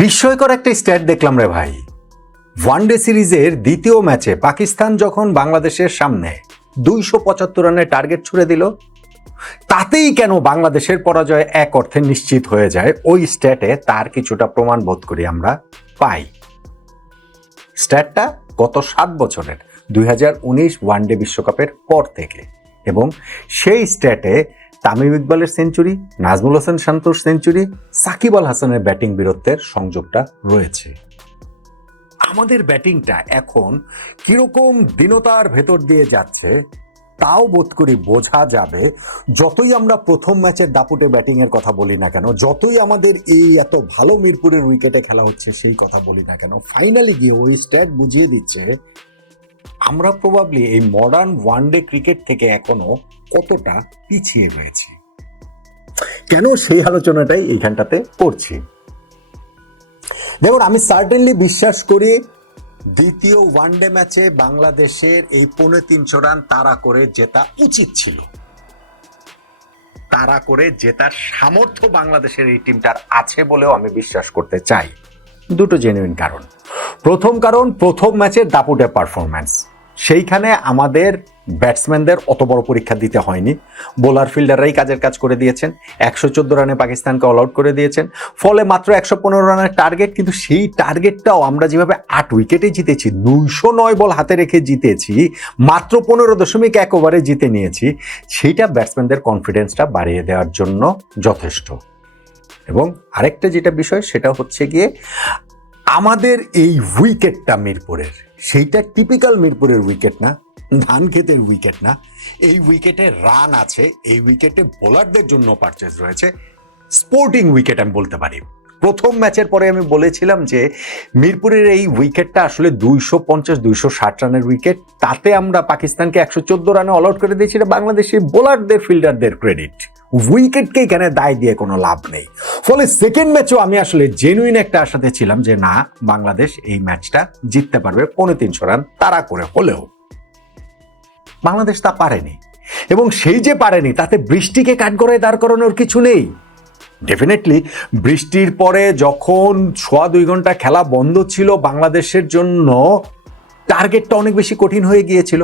বিস্ময়কর একটা স্ট্যাট দেখলাম রে ভাই। ওয়ানডে সিরিজের দ্বিতীয় ম্যাচে পাকিস্তান যখন বাংলাদেশের সামনে 275 রানের টার্গেট ছুড়ে দিল, তাতেই কেন বাংলাদেশের পরাজয় এক অর্থে নিশ্চিত হয়ে যায়, ওই স্ট্যাটে তার কিছুটা প্রমাণ বোধ করি আমরা পাই। স্ট্যাটটা গত 7 বছরের 2019 ওয়ানডে বিশ্বকাপের পর থেকে, এবং সেই স্ট্যাটে তামিম ইকবালের সেঞ্চুরি, নাজমুল হোসেন শান্তর সেঞ্চুরি, সাকিব আল হাসানের ব্যাটিং বীরত্বের সংযোগটা রয়েছে। আমাদের ব্যাটিংটা এখন কিরকম দীনতার ভেতর দিয়ে যাচ্ছে তাও বোধ করি বোঝা যাবে যতই আমরা প্রথম ম্যাচের দাপুটে ব্যাটিংয়ের কথা বলি না কেন, যতই আমাদের এই এত ভালো মিরপুরের উইকেটে খেলা হচ্ছে সেই কথা বলি না কেন, ফাইনালি গিয়ে ওই স্ট্যাট বুঝিয়ে দিচ্ছে আমরা প্রবাবলি এই মডার্ন ওয়ানডে ক্রিকেট থেকে এখনো কতটা পিছিয়ে রয়েছি। কেন সেই আলোচনাটাই এইখানটাতে করছি। দেখুন, আমি সার্টেনলি বিশ্বাস করি দ্বিতীয় ওয়ানডে ম্যাচে বাংলাদেশের এই 350 রান তাড়া করে জেতা উচিত ছিল। তাড়া করে জেতার সামর্থ্য বাংলাদেশের এই টিমটার আছে বলেও আমি বিশ্বাস করতে চাই। দুটো জেনুইন কারণ। প্রথম কারণ, প্রথম ম্যাচের দাপুটে পারফরম্যান্স, সেইখানে আমাদের ব্যাটসম্যানদের অত বড় পরীক্ষা দিতে হয়নি। বোলার ফিল্ডাররাই কাজের কাজ করে দিয়েছেন, 114 রানে পাকিস্তানকে অল আউট করে দিয়েছেন, ফলে মাত্র 115 রানের টার্গেট, কিন্তু সেই টার্গেটটাও আমরা যেভাবে 8 উইকেটে জিতেছি, 209 বল হাতে রেখে জিতেছি, মাত্র 15.1 ওভারে জিতে নিয়েছি, সেইটা ব্যাটসম্যানদের কনফিডেন্সটা বাড়িয়ে দেওয়ার জন্য যথেষ্ট। এবং আরেকটা যেটা বিষয় সেটা হচ্ছে গিয়ে আমাদের এই উইকেটটা মিরপুরের, সেইটা টিপিক্যাল মিরপুরের উইকেট না, ধান ক্ষেতের উইকেট না। এই উইকেটে রান আছে, এই উইকেটে বোলারদের জন্য পারচেজ রয়েছে, স্পোর্টিং উইকেট আমি বলতে পারি। প্রথম ম্যাচের পরে আমি বলেছিলাম যে মিরপুরের এই উইকেটটা আসলে 250-260 রানের উইকেট, তাতে আমরা পাকিস্তানকে 114 রানে অল আউট করে দিয়েছি। বাংলাদেশি বোলারদের ফিল্ডারদের ক্রেডিট, উইকেটকে এখানে দায় দিয়ে কোনো লাভ নেই। ফলে সেকেন্ড ম্যাচও আমি আসলে জেনুইন একটা আশাতে ছিলাম যে না, বাংলাদেশ এই ম্যাচটা জিততে পারবে 350 রান তাড়া করে হলেও। বাংলাদেশ তা পারেনি, এবং সেই যে পারেনি তাতে বৃষ্টিকে কাঠগড়ায় দাঁড় করানোর কিছু নেই। ডেফিনেটলি বৃষ্টির পরে যখন 2.5 ঘন্টা খেলা বন্ধ ছিল, বাংলাদেশের জন্য টার্গেটটা অনেক বেশি কঠিন হয়ে গিয়েছিল।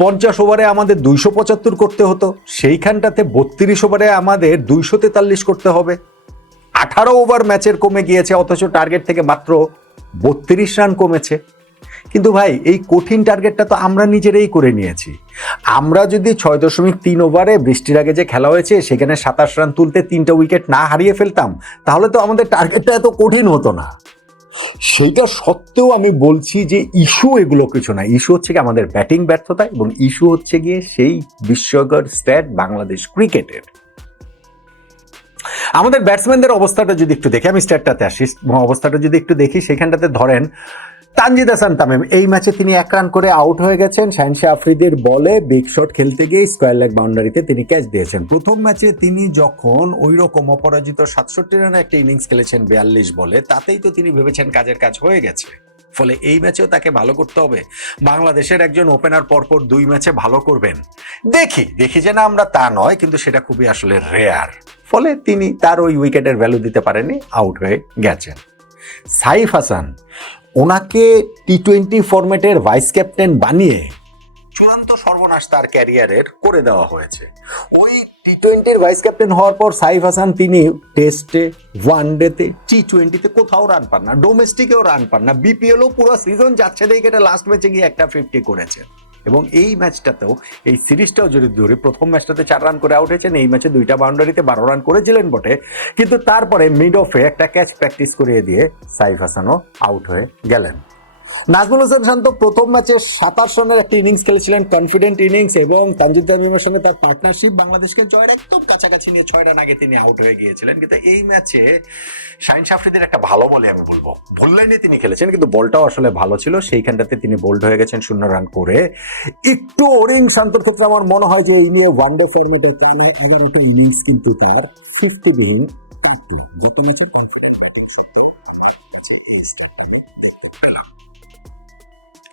50 ওভারে আমাদের 275 করতে হতো, সেইখানটাতে 32 ওভারে আমাদের 243 করতে হবে। 18 ওভার ম্যাচের কমে গিয়েছে, অথচ টার্গেট থেকে মাত্র 32 রান কমেছে। কিন্তু ভাই, এই কঠিন টার্গেটটা তো আমরা নিজেরাই করে নিয়েছি। আমরা যদি 6.3 ওভারে বৃষ্টির আগে যে খেলা হয়েছে সেখানে 27 রান তুলতে 3টা উইকেট না হারিয়ে ফেলতাম, তাহলে তো আমাদের টার্গেটটা এত কঠিন হতো না। সেইটা সত্ত্বেও আমি বলছি যে ইস্যু এগুলো কিছু না, ইস্যু হচ্ছে কি আমাদের ব্যাটিং ব্যর্থতা, এবং ইস্যু হচ্ছে গিয়ে সেই বিস্ময়কর স্ট্যাট বাংলাদেশ ক্রিকেটের। আমাদের ব্যাটসম্যানদের অবস্থাটা যদি একটু দেখি, আমি স্ট্যাটটাতে আসি, অবস্থাটা যদি একটু দেখি, সেখানটাতে ধরেন তানজিদ হাসান তামিম এই ম্যাচে তিনি 1 রান করে আউট হয়ে গেছেন। শাহিন শাহ আফ্রিদির বলে বিগ শট খেলতে গিয়ে স্কোয়ার লেগ বাউন্ডারিতে তিনি ক্যাচ দিয়েছেন। প্রথম ম্যাচে তিনি যখন ওই রকম অপরাজিত 67 রানের একটা ইনিংস খেলেছেন 42 বলে, তাতেই তো তিনি ভেবেছেন কাজের কাজ হয়ে গেছে। ফলে এই ম্যাচেও তাকে ভালো করতে হবে। বাংলাদেশের একজন ওপেনার পরপর 2 ম্যাচে ভালো করবেন, দেখি যে না আমরা তা নয়, কিন্তু সেটা খুবই আসলে রেয়ার। ফলে তিনি তার ওই উইকেটের ভ্যালু দিতে পারেননি, আউট হয়ে গেছেন। সাইফ হাসান, ওনাকে টি-20 ফরম্যাটের ভাইস ক্যাপ্টেন বানিয়ে চূড়ান্ত সর্বনাশ তার ক্যারিয়ারের করে দেওয়া হয়েছে। ওই টি-20-র ভাইস ক্যাপ্টেন হওয়ার পর সাইফ হাসান তিনি টেস্টে, ওয়ানডেতে, টি-20-তে কোথাও রান পান না, ডোমেস্টিকেও রান পান না, বিপিএলও পুরো সিজন যাচ্ছে দেখে এটা লাস্ট ম্যাচে গিয়ে একটা 50 করেছেন। এবং এই ম্যাচটাতেও, এই সিরিজটাও যদি ধরি, প্রথম ম্যাচটাতে 4 রান করে আউট হয়েছেন, এই ম্যাচে 2টা বাউন্ডারিতে 12 রান করেছিলেন বটে, কিন্তু তারপরে মিড অফে একটা ক্যাচ প্র্যাকটিস করিয়ে দিয়ে সাইফ হাসানও আউট হয়ে গেলেন। নাজমুল হোসেন শান্ত প্রথম ম্যাচে 27 রানের একটা ইনিংস খেলেছিলেন, কনফিডেন্ট ইনিংস, এবং তানজিদ তামিমের সঙ্গে তার পার্টনারশিপ বাংলাদেশকে জয়ের একদম কাছাকাছি নিয়ে 6 রান আগে তিনি আউট হয়ে গিয়েছিলেন। কিন্তু এই ম্যাচে শাহিন শাহ আফ্রিদির একটা ভালো বলে আমি বলবো, ভুল লাইনে তিনি খেলেছেন, কিন্তু বলটাও আসলে ভালো ছিল, সেইখানটাতে তিনি বোল্ড হয়ে গেছেন 0 রান করে। একটু ওরিং শান্তর ক্ষেত্রে আমার মনে হয় যে এই নিয়ে ওয়ানডে ফরম্যাটে টানায় 11টা ইনিংস কিন্তু তার 50 বিহীন কাটলো। গত ম্যাচের কনফিডেন্ট ব্যাটিং সত্ত্বেও আমার কাছে এই স্ট্যাটটা আমি দেখতে পেলাম।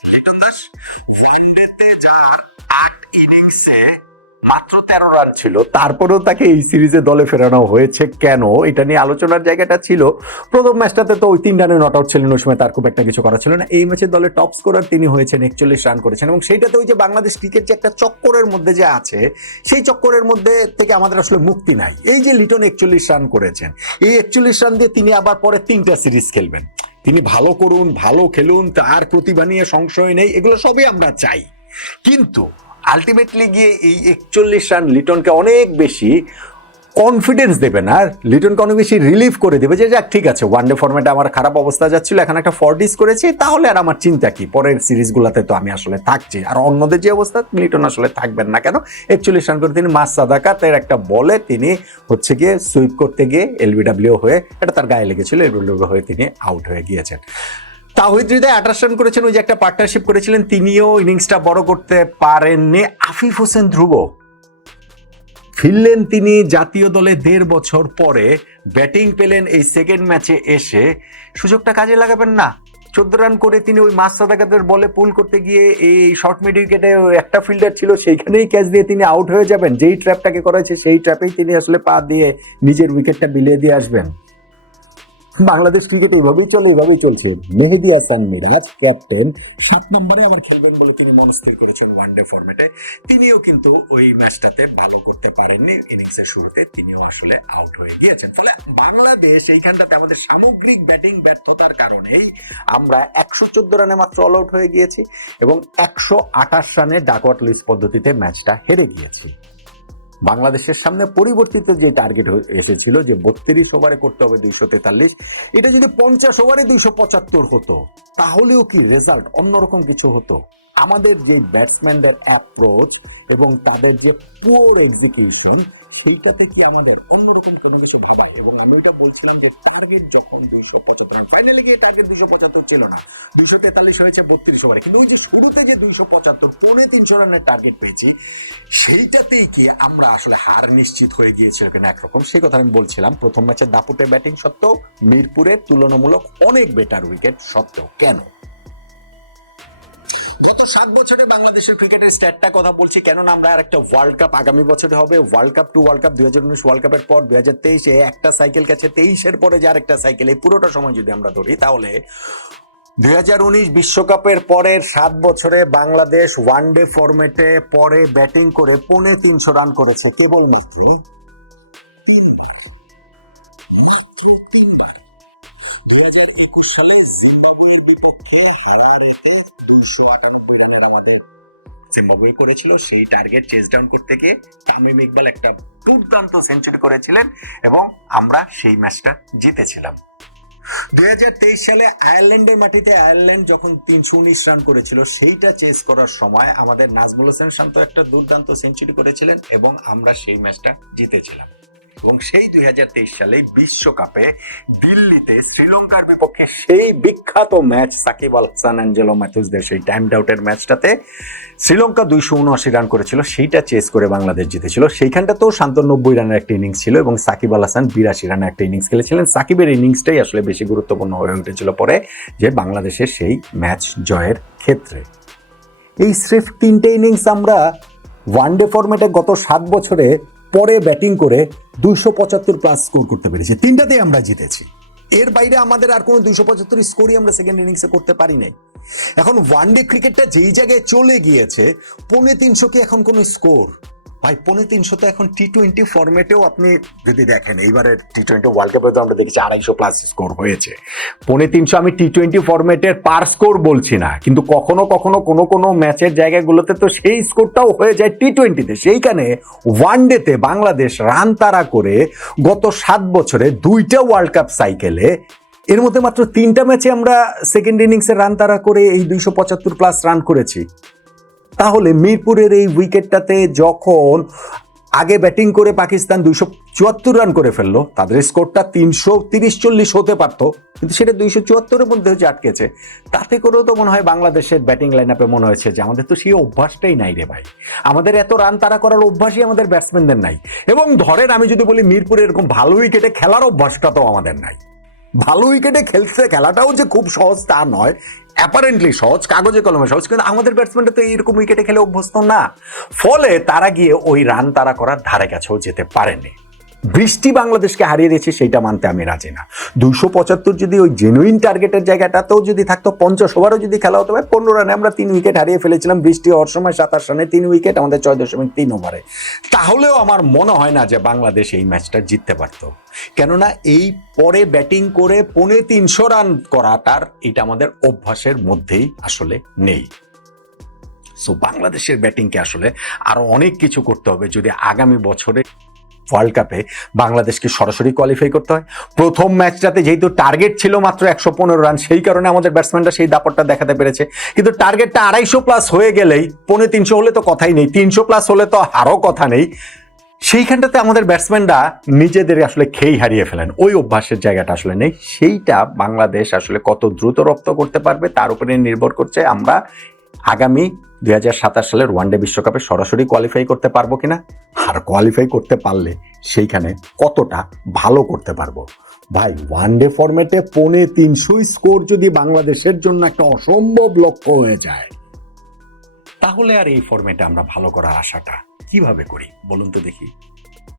লিটন দাস ওয়ানডেতে যার 8 ইনিংসে মাত্র 13 রান ছিল, তারপরেও তাকে এই সিরিজে দলে ফেরানো হয়েছে কেন, এটা নিয়ে আলোচনার জায়গাটা ছিল। প্রথম ম্যাচটাতে তো ওই 3 রানে নট আউট ছিলেন, ওই সময় তার খুব একটা কিছু করা ছিল না। এই ম্যাচে দলে টপ স্কোরার তিনি হয়েছেন, 41 রান করেছেন, এবং সেইটাতে ওই যে বাংলাদেশ ক্রিকেট যে একটা চক্করের মধ্যে যে আছে, সেই চক্করের মধ্যে থেকে আমাদের আসলে মুক্তি নাই। এই যে লিটন 41 রান করেছেন, এই 41 রান দিয়ে তিনি আবার পরে 3টা সিরিজ খেলবেন। তিনি ভালো করুন, ভালো খেলুন, তার প্রতিভা নিয়ে সংশয় নেই, এগুলো সবই আমরা চাই। কিন্তু আলটিমেটলি গিয়ে এই 41 রান লিটনকে অনেক বেশি কনফিডেন্স দেবে না, লিটনকে অনেক বেশি রিলিভ করে দেবে যে যাক ঠিক আছে, ওয়ানডে ফরম্যাটে আমার খারাপ অবস্থা যাচ্ছিল, এখন একটা 40 করেছি, তাহলে আর আমার চিন্তা কি, পরের সিরিজগুলোতে তো আমি আসলে থাকছি। আর অন্যদের যে অবস্থা, লিটন আসলে থাকবেন না কেন। 41 রান করে তিনি মাস সাদাকাতের একটা বলে তিনি হচ্ছে গিয়ে সুইপ করতে গিয়ে এলবিডব্লিউ হয়ে, এটা তার গায়ে লেগেছিল, এলবিডব্লিউ হয়ে তিনি আউট হয়ে গিয়েছেন। তাওহিদ হৃদয় 28 রান করেছেন, ওই যে একটা পার্টনারশিপ করেছিলেন, তিনিও ইনিংসটা বড় করতে পারেননি। আফিফ হোসেন ধ্রুব ফিরলেন তিনি জাতীয় দলে 1.5 বছর পরে, ব্যাটিং পেলেন এই সেকেন্ড ম্যাচে এসে, সুযোগটা কাজে লাগাবেন না। 14 রান করে তিনি ওই মাস সাদাকাতের বলে পুল করতে গিয়ে এই শর্ট মিড উইকেটে একটা ফিল্ডার ছিল, সেইখানেই ক্যাচ দিয়ে তিনি আউট হয়ে যাবেন। যেই ট্র্যাপটাকে করা হয়েছে সেই ট্র্যাপেই তিনি আসলে পা দিয়ে নিজের উইকেটটা বিলিয়ে দিয়ে আসবেন। বাংলাদেশ ক্রিকেট এইভাবেই চলে, এইভাবেই চলছে। মেহেদী হাসান মিরাজ ক্যাপ্টেন, 7 নম্বরে আবার খেলবেন বলে তিনি মনস্থির করেছেন ওয়ানডে ফরম্যাটে। তিনিও কিন্তু ওই ম্যাচটাতে ভালো করতে পারেননি, ইনিংসের শুরুতে তিনিও আসলে আউট হয়ে গিয়েছেন। ফলে বাংলাদেশ এইখানটাতে আমাদের সামগ্রিক ব্যাটিং ব্যর্থতার কারণেই আমরা 114 রানে মাত্র অল আউট হয়ে গিয়েছি এবং 128 রানে ডাকওয়ার্থ লুইস পদ্ধতিতে ম্যাচটা হেরে গিয়েছি। বাংলাদেশের সামনে পরিবর্তিত যে টার্গেট এসেছিল যে 32 ওভারে করতে হবে 243, এটা যদি 50 ওভারে 275 হতো, তাহলেও কি রেজাল্ট অন্যরকম কিছু হতো। আমাদের যে ব্যাটসম্যানদের অ্যাপ্রোচ এবং তাদের যে পুওর এক্সিকিউশন, সেইটাতে কি আমাদের অন্যরকম কোনো কিছু ভাবায়। এবং আমি ওইটা বলছিলাম যে টার্গেট যখন 275 রান, ফাইনালে গিয়ে টার্গেট 275 ছিল না, 243 হয়েছে 32 ওভারে, কিন্তু ওই যে শুরুতে যে 275 350 রানের টার্গেট পেয়েছি, সেইটাতেই কি আমরা আসলে হার নিশ্চিত হয়ে গিয়েছিল কিনা একরকম, সেই কথা আমি বলছিলাম। প্রথম ম্যাচে দাপুটে ব্যাটিং সত্ত্বেও, মিরপুরে তুলনামূলক অনেক বেটার উইকেট সত্ত্বেও কেন? গত 7 বছরে বাংলাদেশের ক্রিকেটের স্ট্যাটটা কথা বলছি, কেননা আমরা আর একটা ওয়ার্ল্ড কাপ আগামী বছরে হবে, world cup to world cup, 2019 world কাপের পর 2023 একটা সাইকেল গেছে, 23-এর পরে যে আরেকটা সাইকেল, এই পুরোটা সময় যদি আমরা ধরি, তাহলে 2019 বিশ্বকাপের পরের 7 বছরে বাংলাদেশ ওয়ানডে ফরম্যাটে পরে ব্যাটিং করে 350 রান করেছে কেবলমাত্র 3 বার, মাত্র 3 বার। 2021 সালে জিম্বাবুয়ের বিপক্ষে হারারেতে 298 রানের আমাদের জিম্বাবুয়ে করেছিল, সেই টার্গেট চেস ডাউন করতে গিয়ে তামিম ইকবাল একটা দুর্দান্ত সেঞ্চুরি করেছিলেন এবং আমরা সেই ম্যাচটা জিতেছিলাম। 2023 সালে আয়ারল্যান্ডের মাটিতে আয়ারল্যান্ড যখন 319 রান করেছিল, সেইটা চেস করার সময় আমাদের নাজমুল হোসেন শান্ত একটা দুর্দান্ত সেঞ্চুরি করেছিলেন এবং আমরা সেই ম্যাচটা জিতেছিলাম। এবং সেই 2023 সালে বিশ্বকাপে দিল্লিতে শ্রীলঙ্কার বিপক্ষে সেই বিখ্যাত ম্যাচ, সাকিব আল হাসান, অ্যাঞ্জেলো ম্যাথুসদের সেই টাইম আউটের ম্যাচটাতে শ্রীলঙ্কা 279 রান করেছিল, সেইটা চেস করে বাংলাদেশ জিতেছিল। সেইখানটা তো 97 রানের একটা ইনিংস ছিল এবং সাকিব আল হাসান 82 রানের একটা ইনিংস খেলেছিলেন। সাকিবের ইনিংসটাই আসলে বেশি গুরুত্বপূর্ণ হয়ে উঠেছিল পরে যে বাংলাদেশের সেই ম্যাচ জয়ের ক্ষেত্রে। এই স্রেফ 3টে ইনিংস আমরা ওয়ানডে ফরম্যাটে গত 7 বছরে পরে ব্যাটিং করে 275 প্লাস স্কোর করতে পেরেছি, 3টাতেই আমরা জিতেছি। এর বাইরে আমাদের আর কোনো 275 স্কোরই আমরা সেকেন্ড ইনিংসে করতে পারি নাই। এখন ওয়ানডে ক্রিকেটটা যেই জায়গায় চলে গিয়েছে, 350 কি এখন কোনো স্কোর? ভাই 350 তো এখন T20 ফরম্যাটেও আপনি যদি দেখেন, এইবারের T20 ওয়ার্ল্ড কাপে তো আমরা দেখেছি 250 প্লাস স্কোর হয়েছে। 350 আমি T20 ফরম্যাটের পার স্কোর বলছি না, কিন্তু কখনো কখনো কোনো ম্যাচের জায়গাগুলোতে তো সেই স্কোরটাও হয়ে যায় T20-তে। সেইখানে ওয়ানডেতে বাংলাদেশ রান তাড়া করে গত 7 বছরে 2টা ওয়ার্ল্ড কাপ সাইকেলে, এর মধ্যে মাত্র 3টা ম্যাচে আমরা সেকেন্ড ইনিংসে রান তাড়া করে এই 275 প্লাস রান করেছি। তাহলে মিরপুরের এই উইকেটটাতে যখন আগে ব্যাটিং করে পাকিস্তান 274 রান করে ফেললো, তাদের স্কোরটা 330-40 হতে পারতো, কিন্তু সেটা 274-এর মধ্যে হচ্ছে আটকেছে। তাতে করেও তো মনে হয় বাংলাদেশের ব্যাটিং লাইন আপে মনে হয়েছে যে আমাদের তো সেই অভ্যাসটাই নাই রে ভাই, আমাদের এত রান তাড়া করার অভ্যাসই আমাদের ব্যাটসম্যানদের নাই। এবং ধরেন আমি যদি বলি মিরপুরে এরকম ভালো উইকেটে খেলার অভ্যাসটা তো আমাদের নাই। ভালো উইকেটে খেলাটাও যে খুব সহজ তা নয়, অ্যাপারেন্টলি সহজ, কাগজে কলমে সহজ, কিন্তু আমাদের ব্যাটসম্যানরা তো এইরকম উইকেটে খেলে অভ্যস্ত না, ফলে তারা গিয়ে ওই রান তারা করার ধারে কাছেও যেতে পারেনি। বৃষ্টি বাংলাদেশকে হারিয়ে দিয়েছে সেইটা মানতে আমি রাজি না। 275 যদি ওই জেনুইন টার্গেটের জায়গাটাতেও যদি থাকতো, 50 ওভারও যদি খেলা হতো, 15 রানে আমরা 3 উইকেট হারিয়ে ফেলেছিলাম, বৃষ্টি হওয়ার সময় 27 রানে 3 উইকেট, আমাদের 6.3 ওভারে, তাহলেও আমার মনে হয় না যে বাংলাদেশ এই ম্যাচটা জিততে পারত। কেননা এই পরে ব্যাটিং করে 350 রান করাটার এটা আমাদের অভ্যাসের মধ্যেই আসলে নেই। সো বাংলাদেশের ব্যাটিংকে আসলে আরো অনেক কিছু করতে হবে যদি আগামী বছরে ওয়ার্ল্ড কাপে বাংলাদেশকে সরাসরি কোয়ালিফাই করতে হয়। প্রথম ম্যাচটাতে যেহেতু টার্গেট ছিল মাত্র 115 রান, সেই কারণে আমাদের ব্যাটসম্যানরা সেই দাপটটা দেখাতে পেরেছে, কিন্তু টার্গেটটা 250 প্লাস হয়ে গেলেই, 350 হলে তো কথাই নেই, 300 প্লাস হলে তো আরও কথা নেই, সেইখানটাতে আমাদের ব্যাটসম্যানরা নিজেদের আসলে খেই হারিয়ে ফেলেন, ওই অভ্যাসের জায়গাটা আসলে নেই। সেইটা বাংলাদেশ আসলে কত দ্রুত রপ্ত করতে পারবে তার উপরে নির্ভর করছে আমরা আগামী 2027 সালের ওয়ানডে বিশ্বকাপে সরাসরি কোয়ালিফাই করতে পারবো কিনা, আর কোয়ালিফাই করতে পারলে সেইখানে কতটা ভালো করতে পারবো। ভাই, ওয়ানডে ফরম্যাটে 350 স্কোর যদি বাংলাদেশের জন্য একটা অসম্ভব লক্ষ্য হয়ে যায়, তাহলে আর এই ফরম্যাটে আমরা ভালো করার আশাটা কিভাবে করি বলুন তো দেখি।